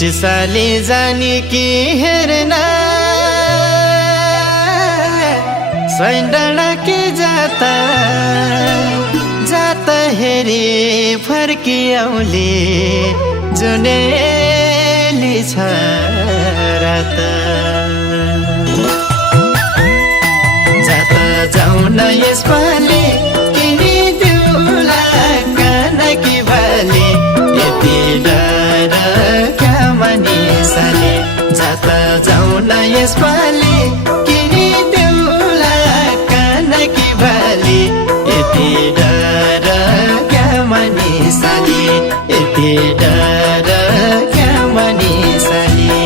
साली जानी कि हेर्न सैन्डाडा के जाता जाता हेरी फर्की आउले जुनेली छ रात जाता जाउन यसपालि किनिदेऊला कानकी भाले यति डर क्या मानिसले जाता जाउन यसपालि किनिदेऊला कानकी भाले यति डर क्या मानिसले यति डर क्या मानिसले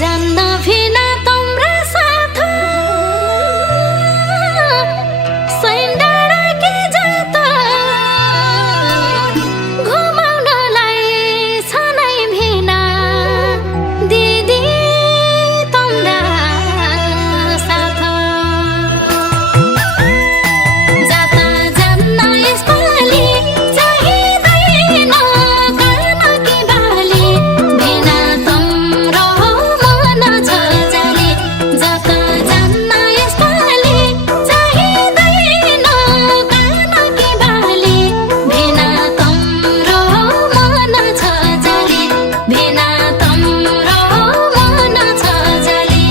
जान्न भिना तम्रा साथ सैन्डाडा के जाता घुमाउनलाई छनै भिना दिदी तम्रा साथ जाता जान्न यसपालि चाहिँदैन कानकी भाले भिना तम्रो मन छ जाली जाता जान्न यसपालि चाहिँदैन कानकी भाले भिना तम्रो मन छ जाली भिना तम्रो मन छ जाली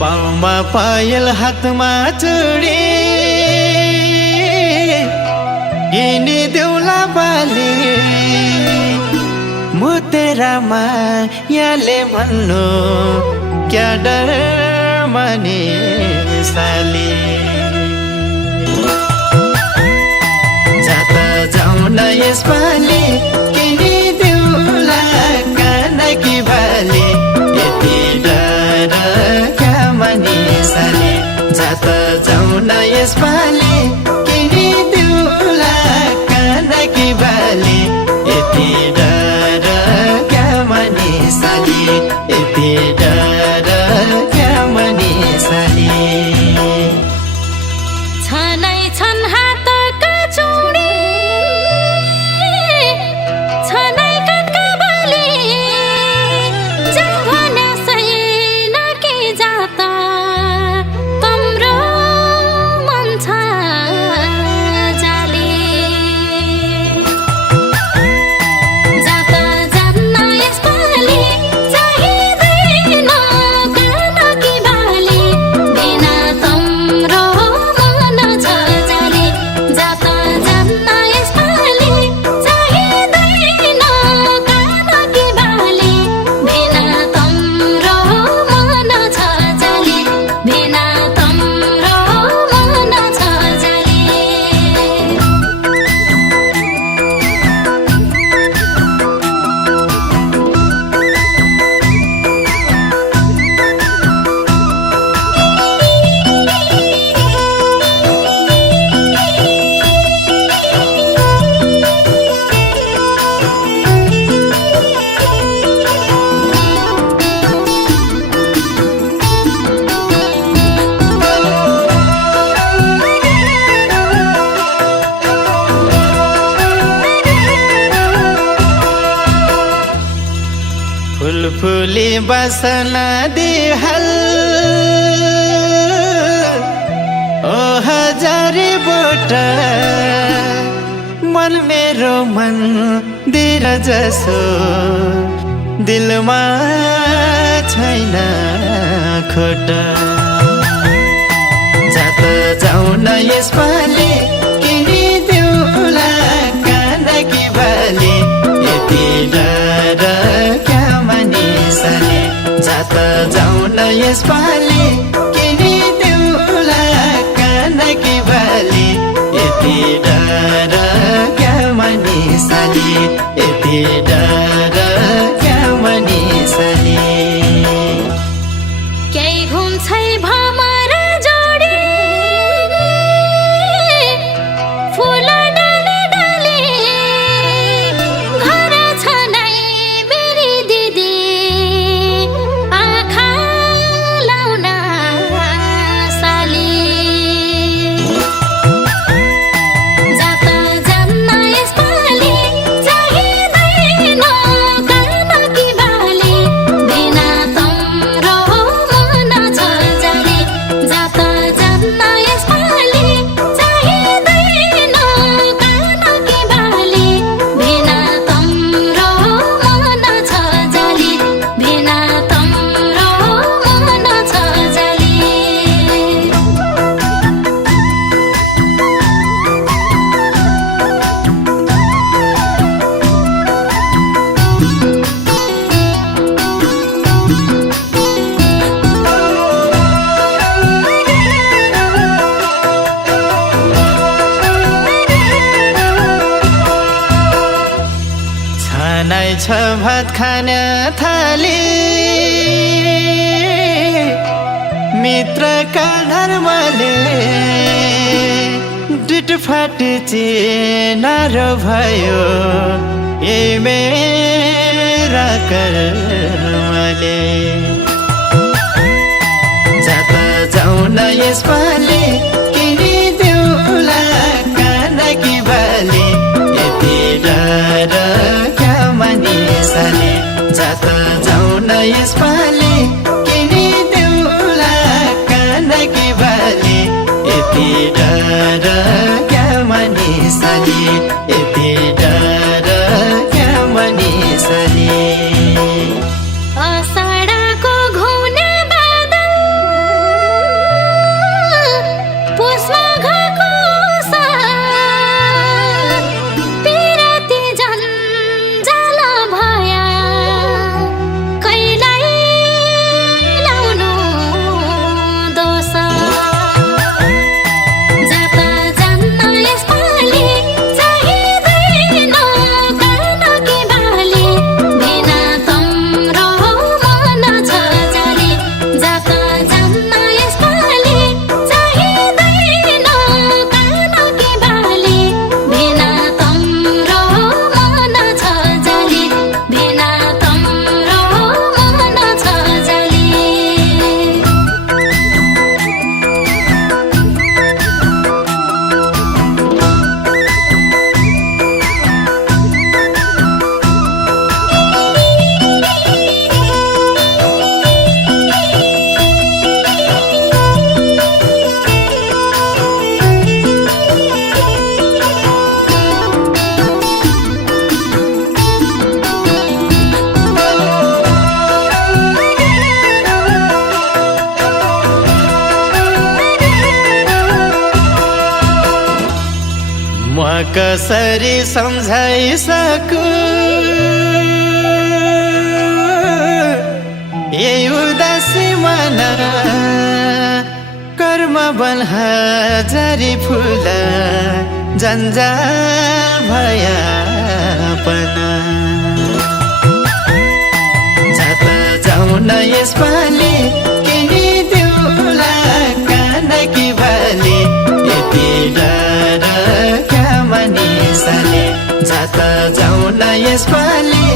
पाउमा पायल हातमा चुडी किनिदेऊला बाली म तेरा मायाले भन्नु क्या डर मानिसले जाता जाउन यसपालि किनिदेऊला कानकी भाले यति डर क्या मानिसले जाता जाउन यसपालि किनिदेऊला कानकी भाले यति डर क्या मानिसले यति डर क्या मानिसले छनै छन् हातका चुडी छनै कानका बाली जाऊ भन्या छैन के जाता तम्रो मन छ जाली जाता जान्न यसपालि चाहिँदैन कानकी भाले भिना तम्रो मन छ जाली जाता जान्न यसपालि चाहिँदैन कानकी भाले भिना तम्रो मन छ जाली भिना तम्रो मन छ जाली फुलफुली बसना दिहल ओ हजारी बोट मन मेरो मन दिर जसो दिलमा छैन खोट जाता जाउन यसपालि किनिदेऊला कानकी भाले यति डर क्या मानिसले जाता जाउन यसपालि किनिदेऊला कानकी भाले यति डर क्या मानिसले यति डर क्या मानिसले केही घुम्छै भमरा जोडी सानै छ भात खान थाली मित्रका धर्मले डिटफाट चिनारो भयो ए मेरा कर्मले जाता जाउन यसपालि किनिदेऊला कानकी बाली यति डर क्या मानिसले जाता जाउन यसपालि किनिदेऊला कानकी बाली यति डर क्या मानिसले यति डर क्या मानिसले असाढको घुउने बादल पुसमा घाको साथ पिराती जन्जाल भया कैलाई लाउनु दोष जाता जान्न यसपालि चाहिँदैन कानकी बाली बिना तम्रो मन छ जाली जाता जान्न यसपालि चाहिँदैन कानकी बाली बिना तम्रो मन छ जाली बिना तम्रो मन छ जाली म कसरी सम्झाइसकु यही उदासी मन कर्म बलहाजारी फुल जन्जाल भया पना जाता जाउन यसपालि किनिदेऊला कानकी बाली यति डर क्या मानिसले जाता जाउन यसपालि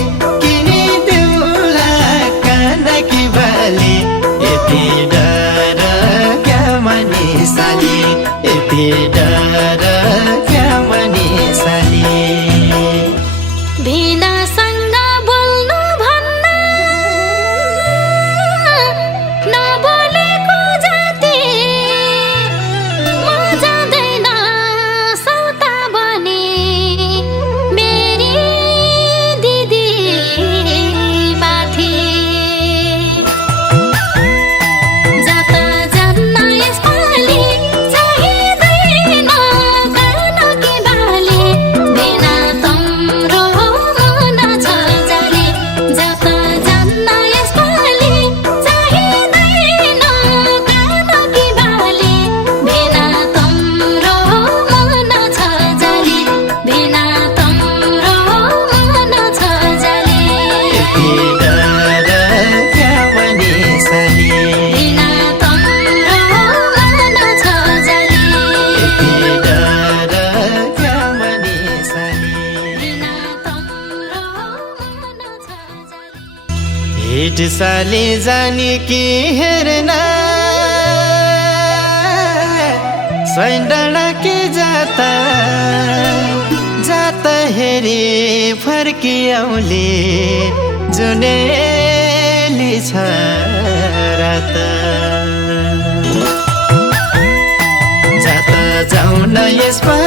किनिदेऊला कानकी बाली यति डर क्या मानिसले यति डर क्या मानिसले भिनासँग बोल्नु भन्दा नबोलेको जाति म जाँदैन सौता बने मेरी दिदी माथि जाता जान्न यसपालि चाहिँदैन कानकी बाली बिना तम्रो मन छ जाली जाता जान्न यसपालि चाहिँदैन कानकी बाली बिना तम्रो मन छ जाली बिना तम्रो मन छ जाली यति डर क्या मानिसले बिना तम्रो मन छ जाली यति डर क्या मानिसले बिना तम्रो मन छ जाली हेट साली जानी कि हेर्न सैन्डा के जाता जाता हेरी फर्की आउले जुनेली छ रात जाता जाउन यसपालि